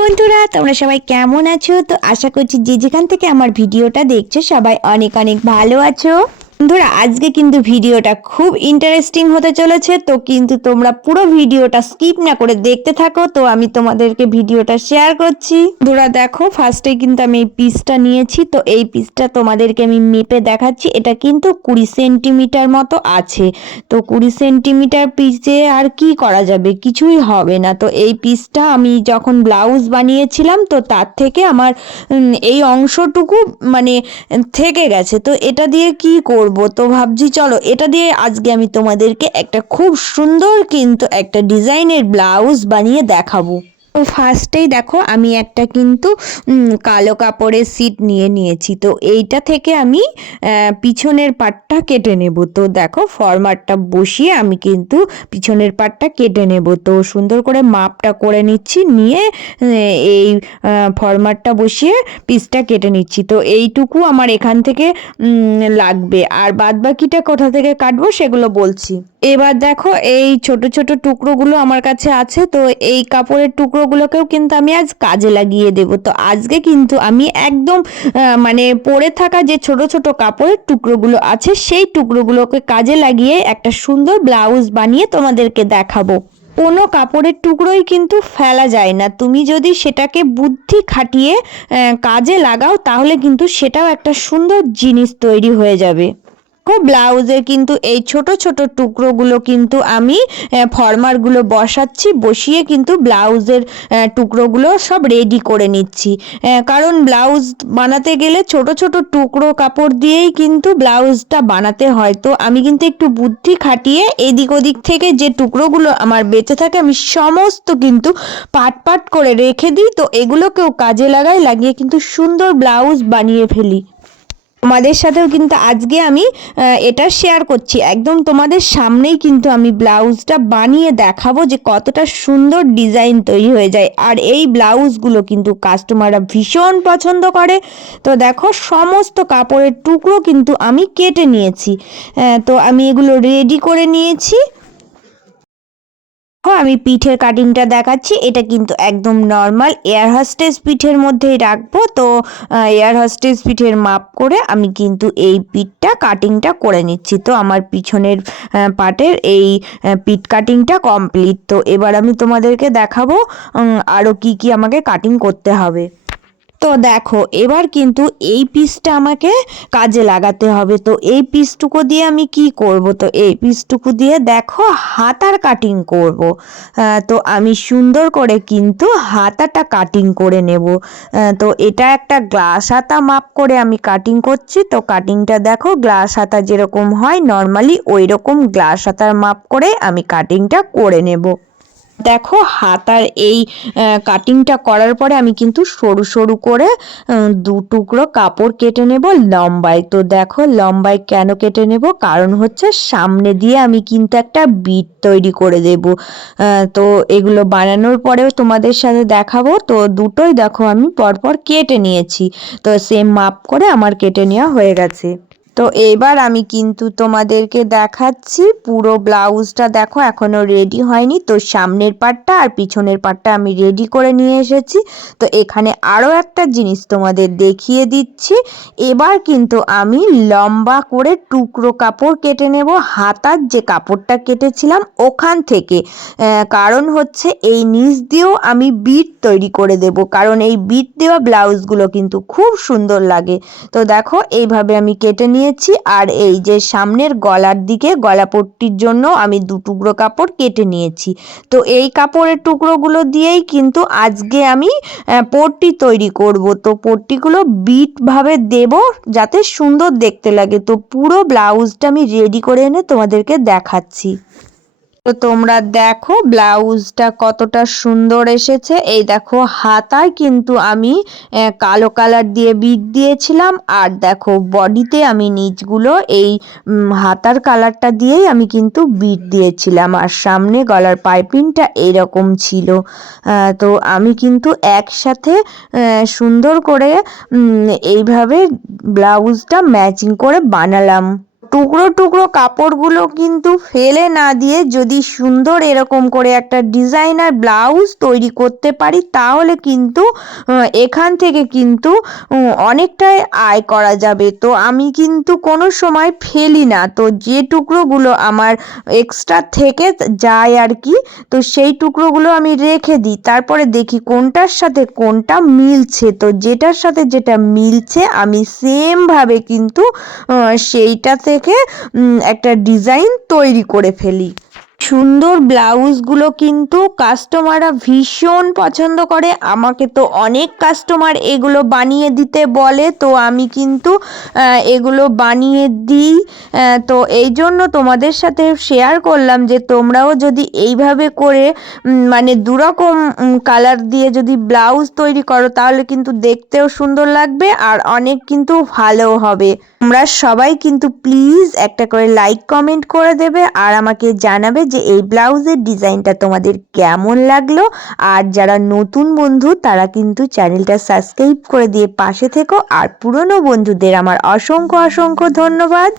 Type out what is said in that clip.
বন্ধুরা, তোমরা সবাই কেমন আছো? তো আশা করছি যে যেখান থেকে আমার ভিডিওটা দেখছো সবাই অনেক অনেক ভালো আছো। বন্ধুরা, আজকে কিন্তু ভিডিওটা খুব ইন্টারেস্টিং হতে চলেছে, তো কিন্তু তোমরা পুরো ভিডিওটা স্কিপ না করে দেখতে থাকো। তো আমি তোমাদেরকে ভিডিওটা শেয়ার করছি। বন্ধুরা দেখো, ফার্স্টে কিন্তু আমি এই পিসটা নিয়েছি। তো এই পিসটা তোমাদেরকে আমি মেপে দেখাচ্ছি। এটা কিন্তু 20 সেন্টিমিটার মতো আছে। তো 20 সেন্টিমিটার পিসে আর কি করা যাবে, কিছুই হবে না। তো এই পিসটা আমি যখন ব্লাউজ বানিয়েছিলাম, তো তার থেকে আমার এই অংশটুকু মানে থেকে গেছে। তো এটা দিয়ে কি করব, তো ভাবছি চলো এটা দিয়ে আজকে আমি তোমাদেরকে একটা খুব সুন্দর কিন্তু একটা ডিজাইনের ব্লাউজ বানিয়ে দেখাবো। তো ফার্স্টেই দেখো, আমি একটা কিন্তু কালো কাপড়ের সিট নিয়েছি। তো এইটা থেকে আমি পিছনের পাটটা কেটে নেব। তো দেখো, ফরমাটটা বসিয়ে আমি কিন্তু পিছনের পাটটা কেটে নেব। তো সুন্দর করে মাপটা করে নিচ্ছি, নিয়ে এই ফরমাটটা বসিয়ে পিসটা কেটে নিচ্ছি। তো এইটুকু আমার এখান থেকে লাগবে, আর বাদ বাকিটা কোথা থেকে কাটবো সেগুলো বলছি। এবার দেখো, এই ছোট ছোট টুকরোগুলো আমার কাছে আছে। তো এই কাপড়ের টুকরোগুলোকেও কিন্তু আমি আজ কাজে লাগিয়ে দেব। তো আজকে কিন্তু আমি একদম মানে পরে থাকা যে ছোট ছোট কাপড়ের টুকরোগুলো আছে সেই টুকরোগুলোকে কাজে লাগিয়ে একটা সুন্দর ব্লাউজ বানিয়ে তোমাদেরকে দেখাবো। কোনো কাপড়ের টুকরোই কিন্তু ফেলা যায় না। তুমি যদি সেটাকে বুদ্ধি খাটিয়ে কাজে লাগাও, তাহলে কিন্তু সেটাও একটা সুন্দর জিনিস তৈরি হয়ে যাবে। ব্লাউজের কিন্তু এই ছোট ছোট টুকরোগুলো কিন্তু আমি ফরমারগুলো বসাচ্ছি, বসিয়ে কিন্তু ব্লাউজের টুকরোগুলো সব রেডি করে নিচ্ছি। কারণ ব্লাউজ বানাতে গেলে ছোট ছোট টুকরো কাপড় দিয়েই কিন্তু ব্লাউজটা বানাতে হয়। তো আমি কিন্তু একটু বুদ্ধি খাটিয়ে এদিক ওদিক থেকে যে টুকরোগুলো আমার বেঁচে থাকে আমি সমস্ত কিন্তু পাট পাট করে রেখে দিই। তো এগুলোকেও কাজে লাগিয়ে কিন্তু সুন্দর ব্লাউজ বানিয়ে ফেলি। তোমাদের সাথেও কিন্তু আজকে আমি এটা শেয়ার করছি, একদম তোমাদের সামনেই কিন্তু আমি ব্লাউজটা বানিয়ে দেখাবো যে কতটা সুন্দর ডিজাইন তৈরি হয়ে যায়। আর এই ব্লাউজগুলো কিন্তু কাস্টমাররা ভীষণ পছন্দ করে। তো দেখো, সমস্ত কাপড়ের টুকরো কিন্তু আমি কেটে নিয়েছি। তো আমি এগুলো রেডি করে নিয়েছি। আমি পিঠের কাটিংটা দেখাচ্ছি। এটা কিন্তু একদম নর্মাল এয়ার হোস্টেস পিঠের মধ্যেই রাখবো। তো এয়ার হোস্টেস পিঠের মাপ করে আমি কিন্তু এই পিঠটা কাটিংটা করে নিচ্ছি। তো আমার পিছনের পার্টের এই পিঠ কাটিংটা কমপ্লিট। তো এবার আমি তোমাদেরকে দেখাবো আরও কি কি আমাকে কাটিং করতে হবে। তো দেখো, এবার কিন্তু এই পিসটা আমাকে কাজে লাগাতে হবে। তো এই পিসটুকু দিয়ে আমি কি করব, তো এই পিসটুকু দিয়ে দেখো হাতার কাটিং করব। তো আমি সুন্দর করে কিন্তু হাতাটা কাটিং করে নেব। তো এটা একটা গ্লাস হাতা মাপ করে আমি কাটিং করছি। তো কাটিংটা দেখো, গ্লাস হাতা যেরকম হয় নর্মালি ওই রকম গ্লাস হাতার মাপ করে আমি কাটিংটা করে নেব। দেখো, হাতার এই কাটিংটা করার পরে আমি কিন্তু সরু সরু করে দু টুকরো কাপড় কেটে নেব লম্বায়। তো দেখো, লম্বায় কেন কেটে নেব, কারণ হচ্ছে সামনে দিয়ে আমি কিন্তু একটা বিট তৈরি করে দেব। তো এগুলো বানানোর পরেও তোমাদের সাথে দেখাবো। তো দুটোই দেখো আমি পরপর কেটে নিয়েছি। তো সেম মাপ করে আমার কেটে নেওয়া হয়ে গেছে। তো এবার আমি কিন্তু তোমাদেরকে দেখাচ্ছি পুরো ব্লাউজটা। দেখো, এখনো রেডি হয়নি। তো সামনের পাটটা আর পিছনের পাটটা আমি রেডি করে নিয়ে এসেছি। তো এখানে আরও একটা জিনিস তোমাদের দেখিয়ে দিচ্ছি। এবার কিন্তু আমি লম্বা করে টুকরো কাপড় কেটে নেব হাতার যে কাপড়টা কেটেছিলাম ওখান থেকে। কারণ হচ্ছে এই নিচ দিয়েও আমি বিট তৈরি করে দেব, কারণ এই বিট দেওয়া ব্লাউজগুলো কিন্তু খুব সুন্দর লাগে। তো দেখো, এইভাবে আমি কেটে নিয়েছি। আর এই যে সামনের গলার দিকে গলাপট্টির জন্য আমি দু টুকরো কাপড় কেটে নিয়েছি। তো এই কাপড়ের টুকরোগুলো দিয়েই কিন্তু আজকে আমি পট্টি তৈরি করব। তো পট্টিগুলো বিট ভাবে দেব যাতে সুন্দর দেখতে লাগে। তো পুরো ব্লাউজটা আমি রেডি করে এনে তোমাদেরকে দেখাচ্ছি। তো তোমরা দেখো ব্লাউজটা কতটা সুন্দর এসেছে। এই দেখো, হাতায় কিন্তু আমি কালো কালার দিয়ে বিট দিয়েছিলাম, আর দেখো বডিতে আমি নিচগুলো এই হাতার কালারটা দিয়েই আমি কিন্তু বিট দিয়েছিলাম। আর সামনে গলার পাইপিংটা এরকম ছিল। তো আমি কিন্তু একসাথে সুন্দর করে এইভাবে ব্লাউজটা ম্যাচিং করে বানালাম। টুকরো টুকরো কাপড়গুলো কিন্তু ফেলে না দিয়ে যদি সুন্দর এরকম করে একটা ডিজাইনার ব্লাউজ তৈরি করতে পারি তাহলে কিন্তু এখান থেকে কিন্তু অনেকটাই আয় করা যাবে। তো আমি কিন্তু কোনো সময় ফেলি না, তো যে টুকরোগুলো আমার এক্সট্রা থেকে যায় আর কি, তো সেই টুকরোগুলো আমি রেখে দিই, তারপরে দেখি কোনটার সাথে কোনটা মিলছে, তো যেটার সাথে যেটা মিলছে আমি সেমভাবে কিন্তু সেইটা থেকে একটা ডিজাইন তৈরি করে ফেলি। সুন্দর ব্লাউজগুলো কিন্তু কাস্টমাররা ভীষণ পছন্দ করে। আমাকে তো অনেক কাস্টমার এগুলো বানিয়ে দিতে বলে, তো আমি কিন্তু এগুলো বানিয়ে দিই। তো এই জন্য তোমাদের সাথে শেয়ার করলাম যে তোমরাও যদি এইভাবে করে মানে দুরকম কালার দিয়ে যদি ব্লাউজ তৈরি করো তাহলে কিন্তু দেখতেও সুন্দর লাগবে আর অনেক কিন্তু ভালোও হবে। তোমরা সবাই কিন্তু প্লিজ একটা করে লাইক কমেন্ট করে দেবে আর আমাকে জানাবে যে এই ব্লাউজের ডিজাইনটা তোমাদের কেমন লাগলো। আর যারা নতুন বন্ধু তারা কিন্তু চ্যানেলটা সাবস্ক্রাইব করে দিয়ে পাশে থেকো, আর পুরনো বন্ধুদের আমার অসংখ্য অসংখ্য ধন্যবাদ।